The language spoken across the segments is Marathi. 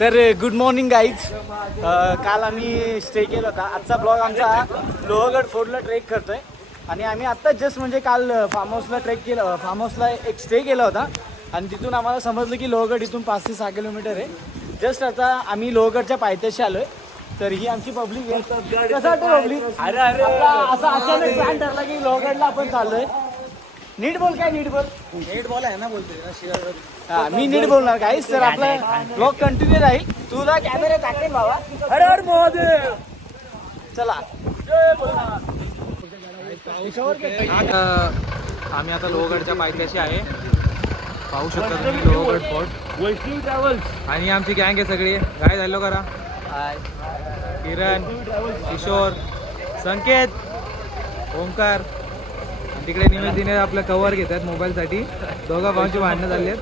तर गुड मॉर्निंग गाईज. काल आम्ही स्टे केला होता. आजचा ब्लॉग आमचा लोहगड फोर्टला ट्रेक करतोय आणि आम्ही आत्ता जस्ट म्हणजे काल फार्म हाऊसला ट्रेक केलं. फार्म हाऊसला एक स्टे केला होता आणि तिथून आम्हाला समजलं की लोहगड इथून 5 ते 6 किलोमीटर आहे. जस्ट आता आम्ही लोहगडच्या पायथ्याशी आलोय. तर ही आमची पब्लिक आहे. कसं वाटतं पब्लिक? अरे असा अचानक प्लॅन ठरला की लोहगडला आपण चाललोय. नीट बोल. काय नीट बोल आहे ना बोलतोय. हा मी नीट बोलणार काहीच. तर आपला ब्लॉग कंटिन्यू राहील. तुला कॅमेरा टाकेल बाबा. हर हर महादेव. चला आम्ही आता लोहगडच्या पायथ्याशी आहे. पाहू शकता तुम्ही लोहगड फोर्ट. वैष्णवी ट्रॅव्हल्स आणि आमची गँग आहे सगळी. काय झालो करा. किरण, किशोर, संकेत, ओंकार आणि तिकडे निमितीने आपलं कव्हर घेतात मोबाईलसाठी. दोघा भावांची भांडणं झाली आहेत.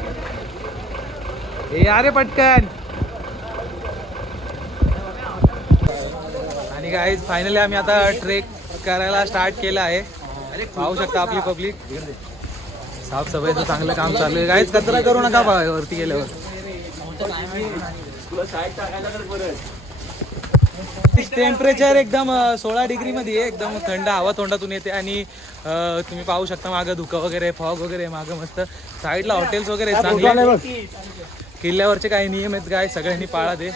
हे अरे पटकन. आणि काय फायनली आम्ही आता ट्रेक करायला स्टार्ट केलं आहे. पाहू शकता आपली पब्लिक. साफसफाईचं चांगलं काम चालू आहे. काहीच कचरा करू नका वरती गेल्यावर. टेम्परेचर एकदम 16 डिग्री मध्ये आहे. एकदम थंड हवा तोंडातून येते. आणि तुम्ही पाहू शकता मागं धुकं वगैरे, फॉग वगैरे मागं मस्त. साईडला हॉटेल्स वगैरे चांगले. किल्ल्यावरचे काही नियम आहेत काय सगळ्यांनी पाळा ते.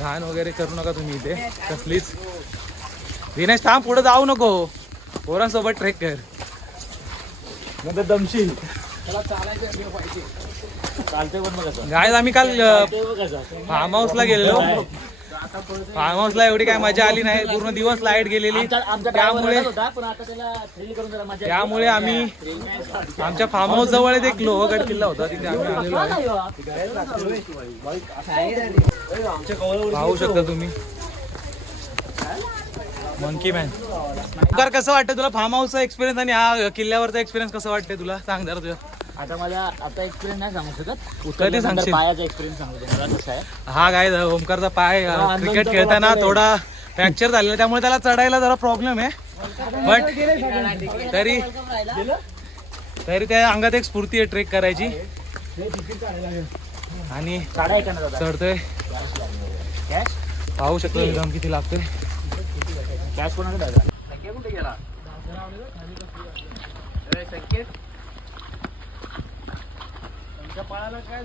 घाण वगैरे करू नका तुम्ही इथे कसलीच. दिनेश थांब, पुढे जाऊ नको. पोरांसोबत ट्रेक कर. नंतर दमशील. गाईज आम्ही काल फार्म हाऊसला गेलेलो. फार्म हाऊसला एवढी काय मजा आली नाही. पूर्ण दिवस लाईट गेलेली. त्यामुळे आम्ही आमच्या फार्म हाऊस जवळ एक लोहगड किल्ला होता तिथे आम्ही आलेलो आहे. पाहू शकता तुम्ही मंकी मॅन. कसं वाटतं तुला फार्म हाऊसचा एक्सपिरियन्स आणि हा किल्ल्यावरचा एक्सपिरियन्स कसं वाटतं तुला? सांग जरा तुझ्या. आता माझा आता एक्सपिरियन्स नाही सांगू शकत. कधी सांगशील? पायाचा एक्सपिरियन्स सांगतो मला कसा आहे. हा काय ओमकारचा पाय क्रिकेट खेळताना थोडा फ्रॅक्चर झालेला, त्यामुळे त्याला चढायला जरा प्रॉब्लेम आहे. बट तरी त्या अंगात एक स्फूर्ती आहे ट्रेक करायची. आणि चढतोय. पाहू शकतो एकदम किती लागतोय. कॅश कोणाकडे संकेत कुठे गेला? संकेत तुमच्या पायाला काय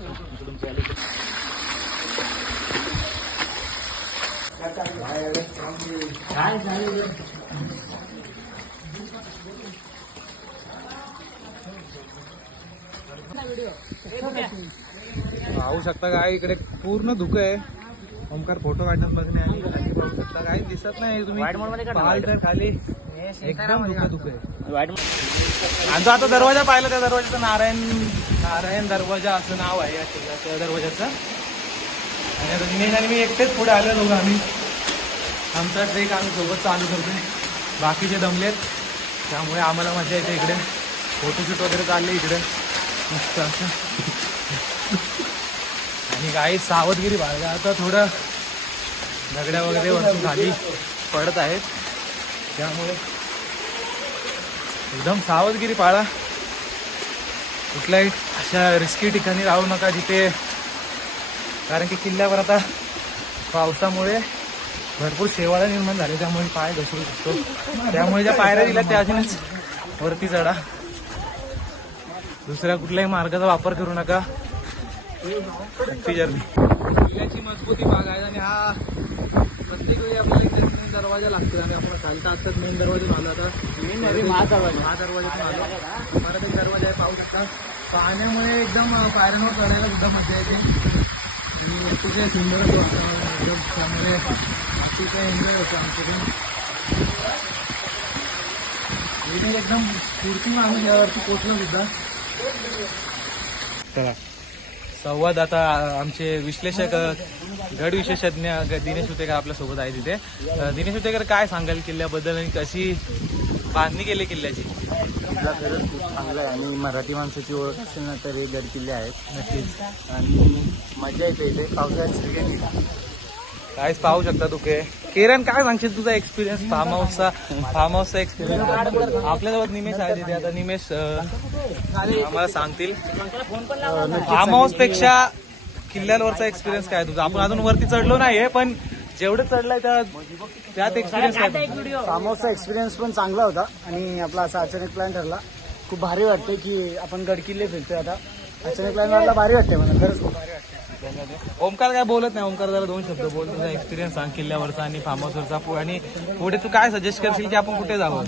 पाहू शकता काय इकडे पूर्ण धुकं आहे. ओमकार फोटो काढण्यात बघणे आणि खाली पाहू शकता काही दिसत नाही. तुम्ही पाहाल तर खाली एकदम धुकं आहे. आणि आता दरवाजा पाहिला, त्या दरवाजाचं नारायण दरवाजा असं नाव आहे या दरवाजाचं. आणि आता दिनेश आणि मी एकटेच पुढे आलो दोघं. आम्ही आमचा ट्रेक आम्ही सोबत चालू करतोय. बाकीचे दमलेत त्यामुळे आम्हाला मजा येते. इकडे फोटोशूट वगैरे चालले इकडे मस्त असं. आणि काही सावधगिरी बाळगा. आता थोडं दगड्या वगैरे वरती खाली पडत आहेत, त्यामुळे एकदम सावधगिरी पाळा. कुठल्याही अशा रिस्की ठिकाणी राहू नका जिथे, कारण की किल्ल्यावर आता पावसामुळे भरपूर शेवाळा निर्माण झाले, त्यामुळे पाय घसरू शकतो. त्यामुळे ज्या पायऱ्या दिल्या त्या अजूनच वरती चढा. दुसऱ्या कुठल्याही मार्गाचा वापर करू नका. जर्नी किल्ल्याची मजबूती भाग आहे. आणि हा प्रत्येक वेळी आपल्याला इथे दरवाजा लागतो. आणि आपण चालता आत्ताच मेन दरवाजा झाला. आता महादरवाजातून आलो. परत एक दरवाजा आहे पाहू शकता. पाण्यामुळे एकदम पायऱ्यांवर चढायला सुद्धा मजा येते. आणि अतिशय सुंदर वातावरण एकदम, त्यामुळे अतिशय एन्जॉय होतं आमच्याकडून. एकदम स्फूर्ती आम्ही यावरती पोचलो सुद्धा. चला संवाद आता आमचे विश्लेषक गड विशेषज्ञ दिनेश हुतेकर आपल्यासोबत आहे तिथे. दिनेश हुतेकर काय सांगाल किल्ल्याबद्दल आणि कशी बांधणी केली किल्ल्याची? किल्ला खरंच खूप चांगला आहे आणि मराठी माणसाची ओळख असेल ना तर हे गड किल्ले आहेत नक्कीच. आणि मजा येते इथे पावसाळ्यात सगळ्यांनी. काहीच पाहू शकता तू. किरण काय सांगशील तुझा एक्सपिरियन्स फार्म हाऊसचा एक्सपिरियन्स? आपल्यासोबत निमेश आहे तिथे. आता निमेश आम्हाला सांगतील फार्म हाऊस पेक्षा किल्ल्यावरचा एक्सपिरियन्स काय तुझा? आपण अजून वरती चढलो नाहीये, पण जेवढं चढलाय त्यात एक्सपिरियन्स काय? फार्म हाऊसचा एक्सपिरियन्स पण चांगला होता आणि आपला असा अचानक प्लॅन ठरला. खूप भारी वाटते की आपण गडकिल्ले फिरतोय आता. अचानक प्लॅन वाटला, भारी वाटते मला, खरंच खूप भारी वाटते. ओमकार काय बोलत नाही. ओमकार जरा 2 शब्द बोल, तुझा एक्सपिरियन्स सांग किल्ल्यावरचा आणि फार्म हाऊसवरचा, आणि पुढे तू काय सजेस्ट करशील की आपण कुठे जावं?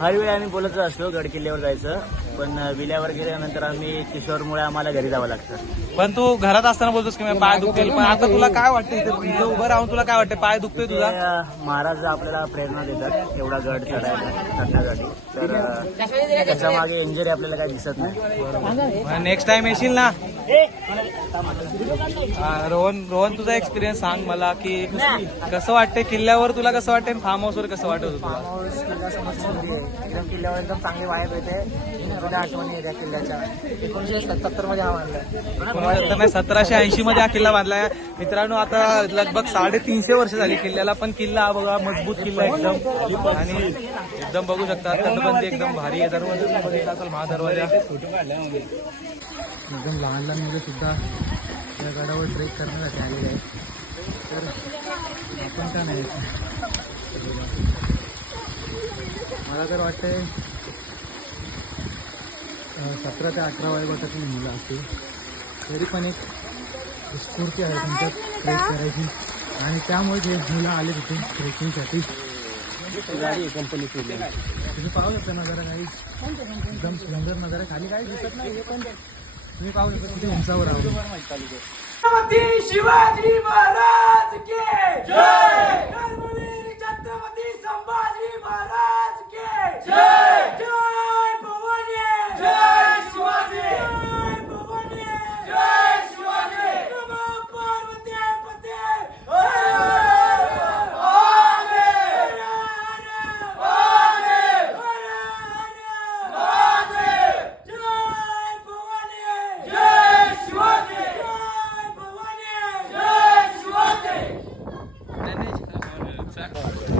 हर वेळी आम्ही बोलतच असतो गड किल्ल्यावर जायचं, पण विल्यावर गेल्यानंतर आम्ही किशोरमुळे आम्हाला घरी जावं लागतं. पण तू घरात असताना बोलतोस की माझे पाय दुखतील, पण आता तुला काय वाटतं इथं उभं राहून तुला काय वाटतं? पाय दुखतोय तुझा? महाराज आपल्याला प्रेरणा देतात एवढा गड चढण्यासाठी, तर त्याच्या मागे इंजरी आपल्याला काही दिसत नाही. नेक्स्ट टाइम येशील ना? रोहन तुझा एक्सपिरियन्स सांग मला की कसं वाटतंय किल्ल्यावर, तुला कसं वाटतंय, फार्म हाऊसवर कसं वाटत होतं तुला? हाऊस किल्ला समजली आहे एकदम. किल्ल्यावर एकदम चांगली वाईब येते. जुन्या आठवणी येत्या किल्ल्याच्या. 1977 मध्ये हा बांधलाय. 1780 मध्ये हा किल्ला बांधलाय मित्रांनो. आता लगभग 350 वर्ष झाली किल्ल्याला, पण किल्ला हा बघा मजबूत किल्ला एकदम, आणि एकदम बघू शकता तटबंदी एकदम भारी आहे. दरवाजा बघितला असेल महादरवाजा. एकदम लहान लहान मुलं सुद्धा या गडावर ट्रेक करण्यासाठी आलेले आहेत. तर आपण का नाही, मला तर वाटतंय 17 ते 18 वयोगटातील मुलं असतील तरी पण एक स्फूर्ती आहे त्यांच्यात ट्रेक करायची, आणि त्यामुळे जे मुलं आले तिथे ट्रेकिंगसाठी. गाडी कंपनी तुम्ही पाहू शकता नजारा, काही एकदम सुंदर नजारा. खाली काही दिसत नाही पण तुम्ही पाहू शकता तिथे उंचावर आहोत. छत्रपती शिवाजी महाराज के जय, धर्मवीर छत्रपती संभाजी महाराज के जय, जय भवानी, जय शिवाजी, जय भवानी, जय शिवाजी, नमो पार्वती पते, हर हर महादेव, हर हर महादेव, जय भवानी, जय शिवाजी, जय भवानी, जय शिवाजी.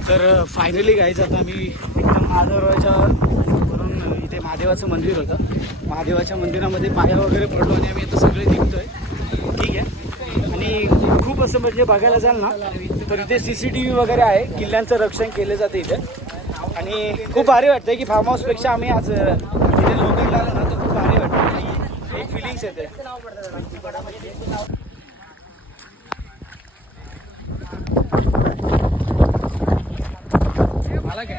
तर फायनली गायचं आता आम्ही एकदम महादेवाच्या वरून इथे महादेवाचं मंदिर होतं. महादेवाच्या मंदिरामध्ये पाया वगैरे पडलो आणि आम्ही आता सगळे निघतोय. ठीक आहे. आणि खूप असं म्हणजे बघायला जाल ना तर इथे CCTV वगैरे आहे. किल्ल्यांचं रक्षण केलं जातं इथे, आणि खूप भारी वाटतं की फार्म हाऊसपेक्षा आम्ही आज इथे लोकलला आलो ना तर खूप भारी वाटतं. एक फिलिंग्स येते. मला काय